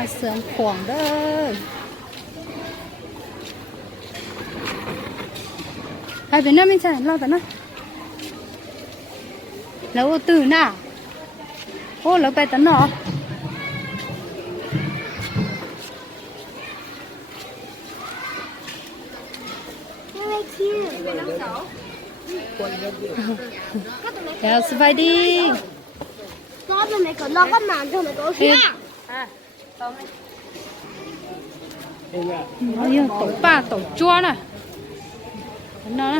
là sườn khoảng đó. Hai bên nó mình chạy lo tận nó. Lâu từ nào? Ô lâu bay tận nó. Chào sư vai đi. Lo cho mày còn lo cái màn cho mày có kia. Ôi tổ ba tổ chua nè. Nó nè.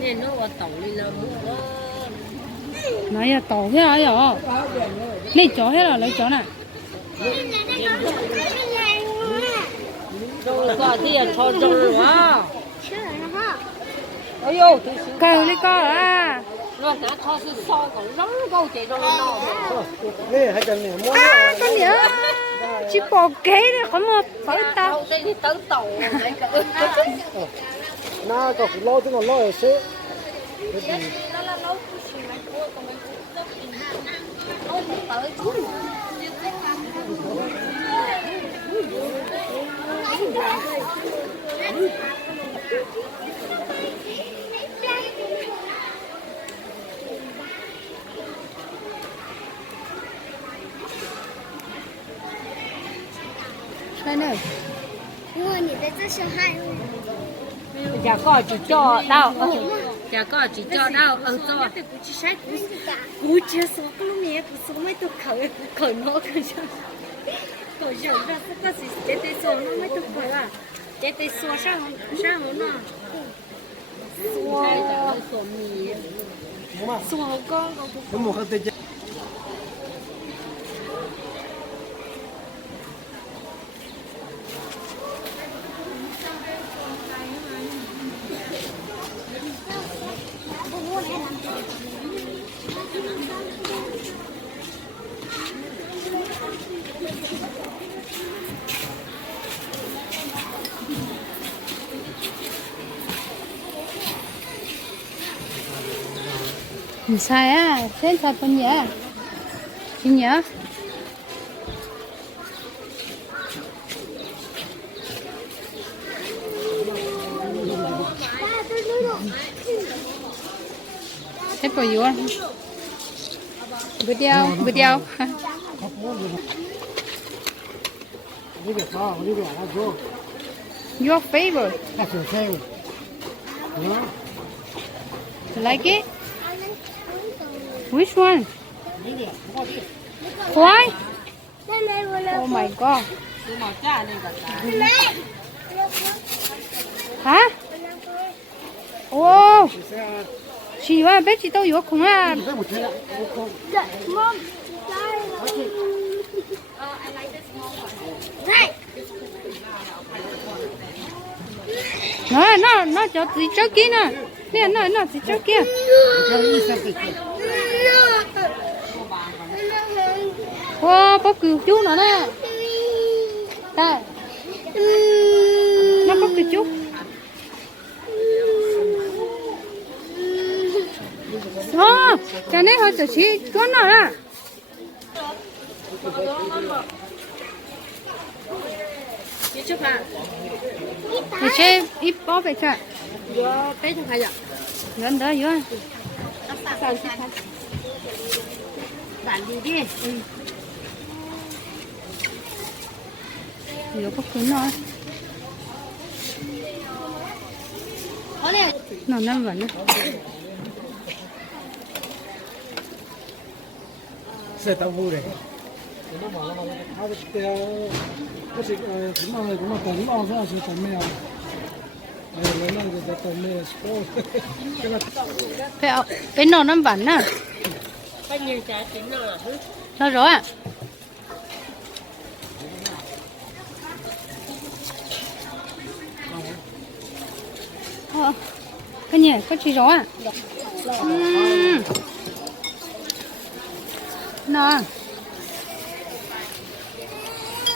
Nên nó vào tổng đi là mua. Nó giờ tổ thế rồi rồi. Lấy chó hết rồi lấy chó nè. Rồi có thì cho rồi quá. Ôi yo, Cầu đi co à. nó đã cho sự so còn lắm câu chạy rồi nó. Nè, hai chân nè, mua À con nhớ. Chỉ bỏ kế đấy có một tới tao. Đây đi tới tàu đấy cơ. na có lo chứ còn lo ở xe. Đây này. Mua你的这是汉语。 Chả có chỉ cho đâu. Chả có chỉ cho đâu cho. cú chia số cái lúc này cú số mấy tụi khởi nó khởi cho khởi giờ ra có gì để để số nó mấy tụi khởi à để số sang nó số mì số con Đúng một cái tên. Sai á, thế sao con nhớ? Chị nhớ? Thế bao nhiêu à? Bữa đeo. Đi được không? Đi được là vô. Your favorite. Các kiểu xe. Đó. You like it? Which one? Why? Oh my god. Hả? Ô, chị ơi, bé chị đâu có không à? Thế một thế ạ. Nó cho chị cho kia nè. Nè, nó chị cho kia. Wow, bác cứu chú nó nè. Đây. Nó bác cứu chú. Đó, cho nên họ chỉ con nó à. Chị chụp à? Để chơi ít bó về chơi. Yo, bé thằng hay à? Gần đó vô. Bạn đi đi. Vô bác cứu nó. Nó nằm vẫn. Xe tao vui này. Nó bảo là nó theo có sự cũng là người cũng là tổng lo ra sự tổng mèo. Đây là người ta tổng mèo sport. Cái là Bên nó nằm vẫn à. Bao nhiêu trả tiền nào? Nó rồi à. Cái gì? Có chị rõ à? Nó.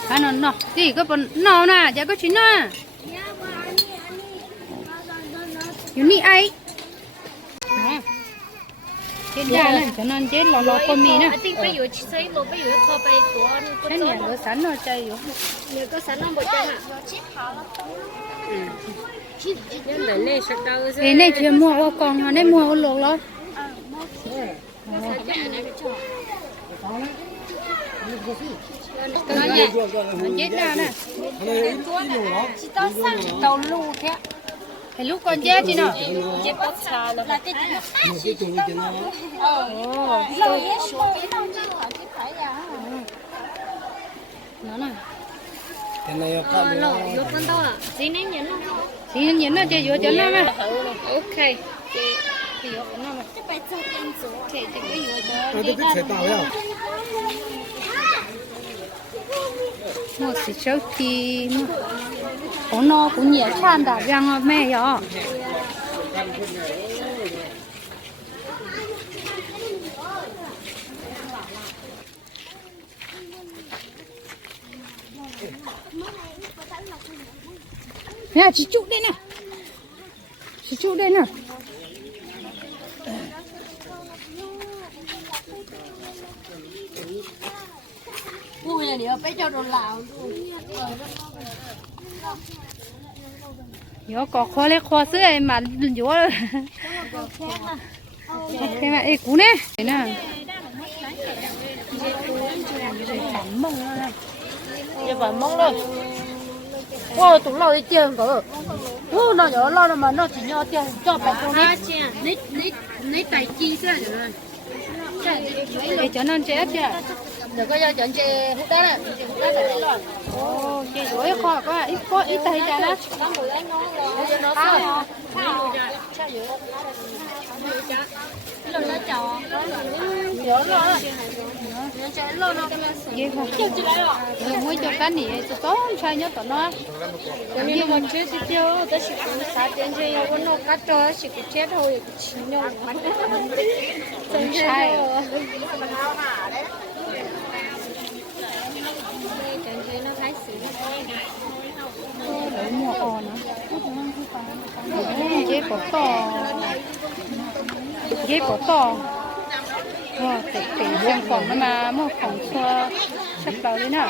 À nó. Gì có bọn nó nè, chả có chị nè. You need ai? Nè. chế ra này cho nên chế lò con mì nè Thì bây giờ chỉ xây lô bây giờ kho bây của cái nhà có sẵn rồi chơi rồi nhiều có sẵn không bộ chơi hả? nhưng mà này sẽ đâu cái này chưa mua ô con họ này mua ô luộc rồi cái này chế ra nè Tàu lù thế. cái lúc con chế chứ nào chế bắp xà nó Là cái gì? ồ Lù số cái đâu chứ phải cái phải à? nó nè cái này Lù vô con đâu à? Gì nấy nhẫn không? thì nhìn nó chơi vừa cho nó mà ok Chị thì vừa cho nó mà cái bài chơi tiền số. thì cái vừa cho nó biết sẽ tạo ra mua xí châu thì cũng nó cũng nhiều chăn đã răng mẹ rồi nè chị chụp đây nè chị chụp đây nè Ui là điều phải cho đồ lào luôn. nhớ có khoa lấy khoa sữa ấy mà nhớ cái mà ấy cú nè thế nè chấm mông nó giờ phải mong rồi ô tụi nó đi chơi cơ ô nó nhớ lo mà nó chỉ nhớ tiền cho bạn con À chị à, lấy tài chi ra rồi. để cho nó chết chứ được cái giờ chọn chơi hút đá này hút đá này rồi ô chơi rồi khoa có ít tay ra đó bây giờ nó sao Lù nó chó. nhớ lo nhớ chơi lo nó vậy không rồi mới cho cái này cho tốt sai nhớ tụi nó nhưng mà chơi thì chơi tới sự cũng sát tiền chơi có nó cắt cho sự cũng chết thôi chỉ nhau không sai Nó thái xỉ. để mua ồn dễ bỏ to dễ bỏ to wow tỉnh xem phòng nó mà mua phòng xua sắp đầu đấy nè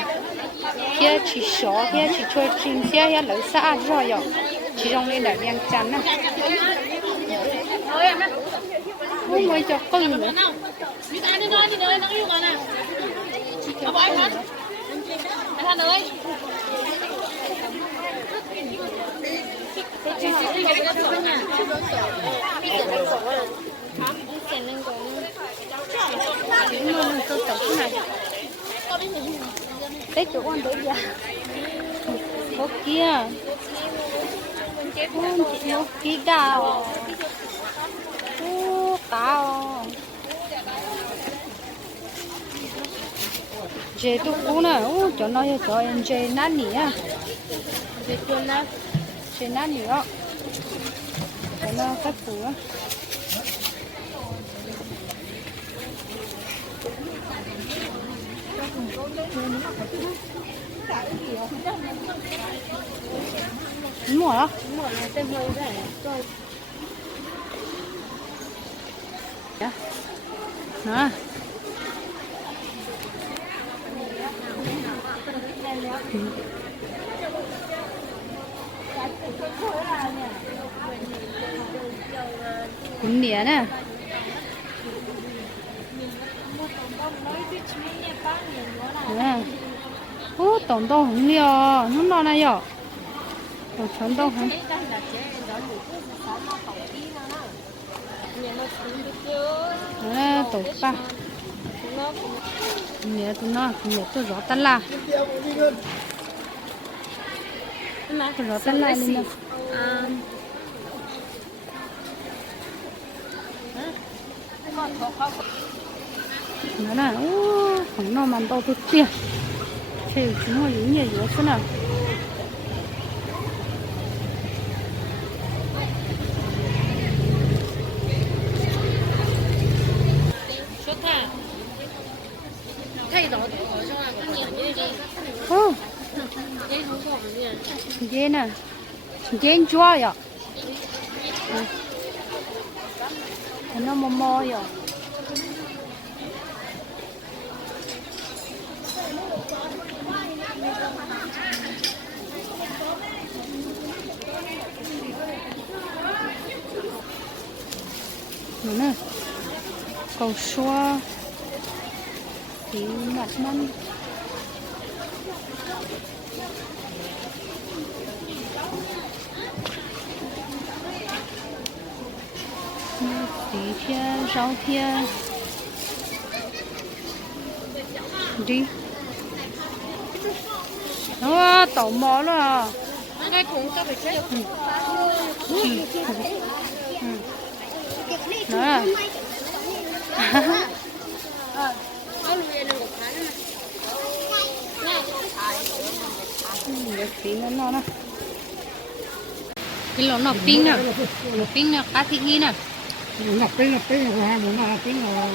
kia chỉ số kia chỉ cho trình xe kia lấy xa rồi rồi chỉ trong đây là viên chắn nè không mới cho cưng nữa đấy chỗ con đấy giờ có kia nó kia cao cao chế tôi cũ nè cho nó cho em chế nát nỉ à chế chuột nè chế nát nỉ đó cho nó cắt củ á mua đó nè cũng nè nè ô tổng đồng không liều nó nó này rồi tổ chấn đồng không nè tổ ba nè tụi nó nè tôi rõ tan la tôi rõ tan la lên nè nó nè ô không nó mà đâu tôi tiền thì chúng nó những nhiều thế nào ô dê nè dê chua vậy nó mò mò vậy nè cầu xoa thì mặt năm tí phía rau phía đi nó tàu mỏ là cái cũng có phải chết đó phí nó nè cái lỗ nó pin nè cá thịt nghi nè Ngập pin của hai muốn mà pin là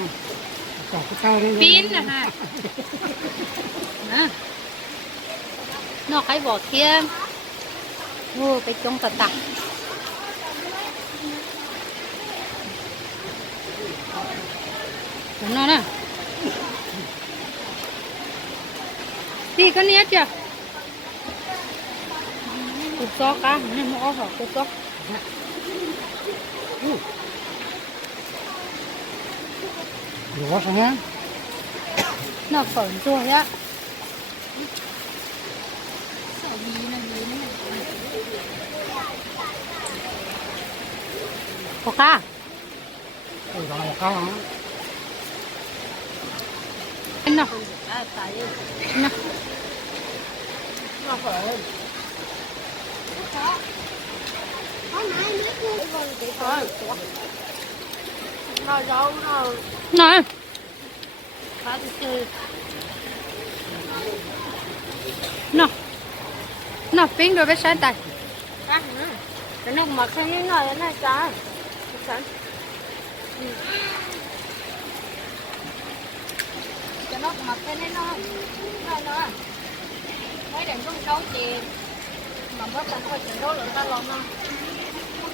cả cái tao đây. pin nè ha nè nó cái vỏ kia ô cái trong tạt tạt nó nè đi con nhét chưa cục gió cá nên nó hở cục gió Rửa xong á. nó phởn rồi á có cá Rồi đó là cao hả? nè nè nó phải nó rau nó nè cá thì chơi nó pin rồi bé sáng tay cá nữa cái nó mà cái như này này cá sẵn cho nó mặc cái này nó mấy đèn trong đấu chị mà bớt là thôi chị đấu lượng ta lòng nó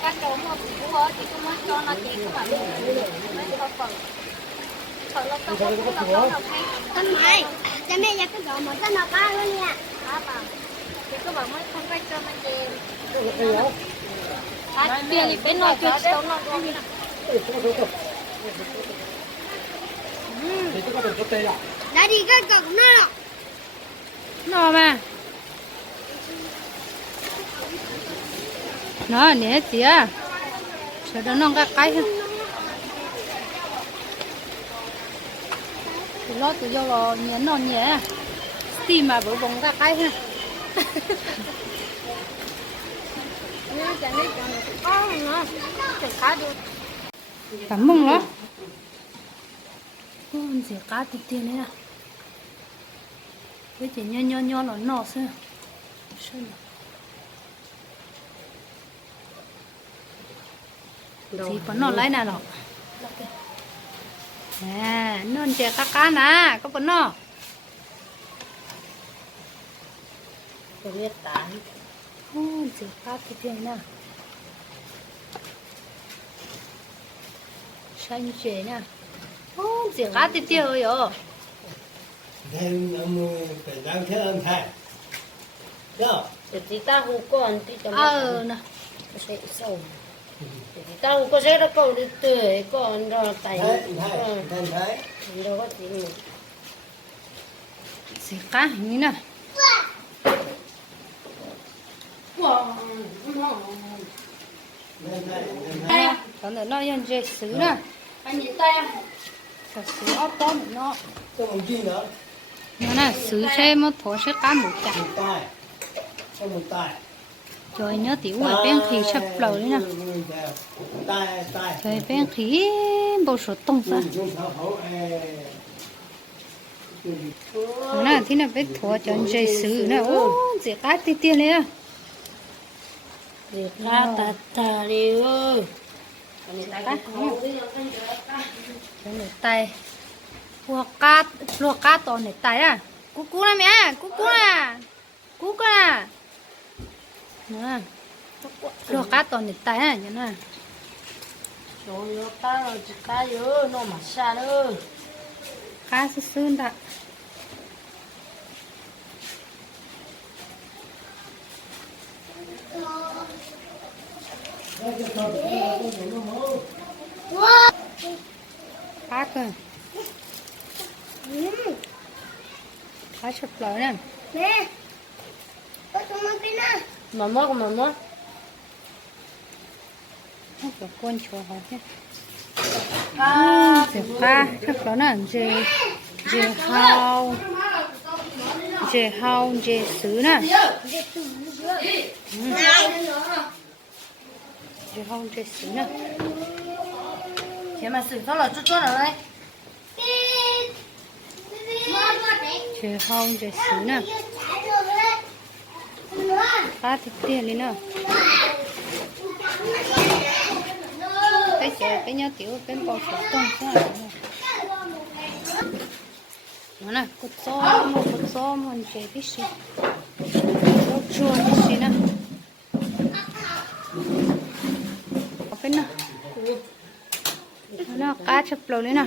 cá trộn mà cũng có chị cũng mới cho nó chị cũng phải mấy cái phần phần nó không có đâu hay Con mày, cha mẹ nhà cái gạo mà ta nào ba luôn nha. á mà chị cứ bảo mới không phải cho mấy chị tiền thì bên nó chưa đâu nó không Thì có được có tê à? Đã đi cái gạo nó rồi. nó mà nó nè chị à sợ đó nó cái ha nó tự do là nhẹ nó nhẹ tìm mà bữa bông cái ha chẳng lấy cho nó có nữa chẳng cá được cảm mừng đó con gì cá thịt tiền này nè với chị nho nó nọ xem gì còn nó lấy nào rồi à non chè cá nè có phần nó tôi biết tán gì cá thịt tiền nè xanh chè nè gì cá thịt tiền rồi thêm ông phải đang thế âm thầy đó thì chị ta hú con thì cho nè sẽ sầu thì ta hú có sẽ nó câu đi tươi con rồi tay thấy đâu có gì gì cá như nè còn nữa nó yên dễ xứ nè anh nhìn tay phải xứ ốp to nó có một chi nữa nó nè xứ xe mà thổi xe cá một chặt một tay có một tay rồi nhớ tiểu ở bên khi sắp lầu đấy nè tay rồi bên khi bộ số tông ra nè thì là biết thua cho dây sứ nè ô dễ cá tí tiền này thì cá ta đi ơi cá cho người tay luộc cá to này tay à cú nè mẹ cú nè nè luộc cá to này tay à nhá nè rồi cá rồi chỉ cá ơi nó mà xa nữa cá sứ đã cá cơ cá sụp lở nè Nè, có tụi mình đi nè. mama không có con chó hả thế dễ cá sụp lở nè dễ hao dễ sứ nè dễ hao dễ sứ nè thế mà xử nó là chút chút rồi dễ hao dễ sứ nè cá thịt tiền đi nè cái chè cái nhá tiểu cái bò sữa tôm cái này nè cột xô một chè cái gì rau chua cái gì nè cái nè nó cá chụp lầu đấy nè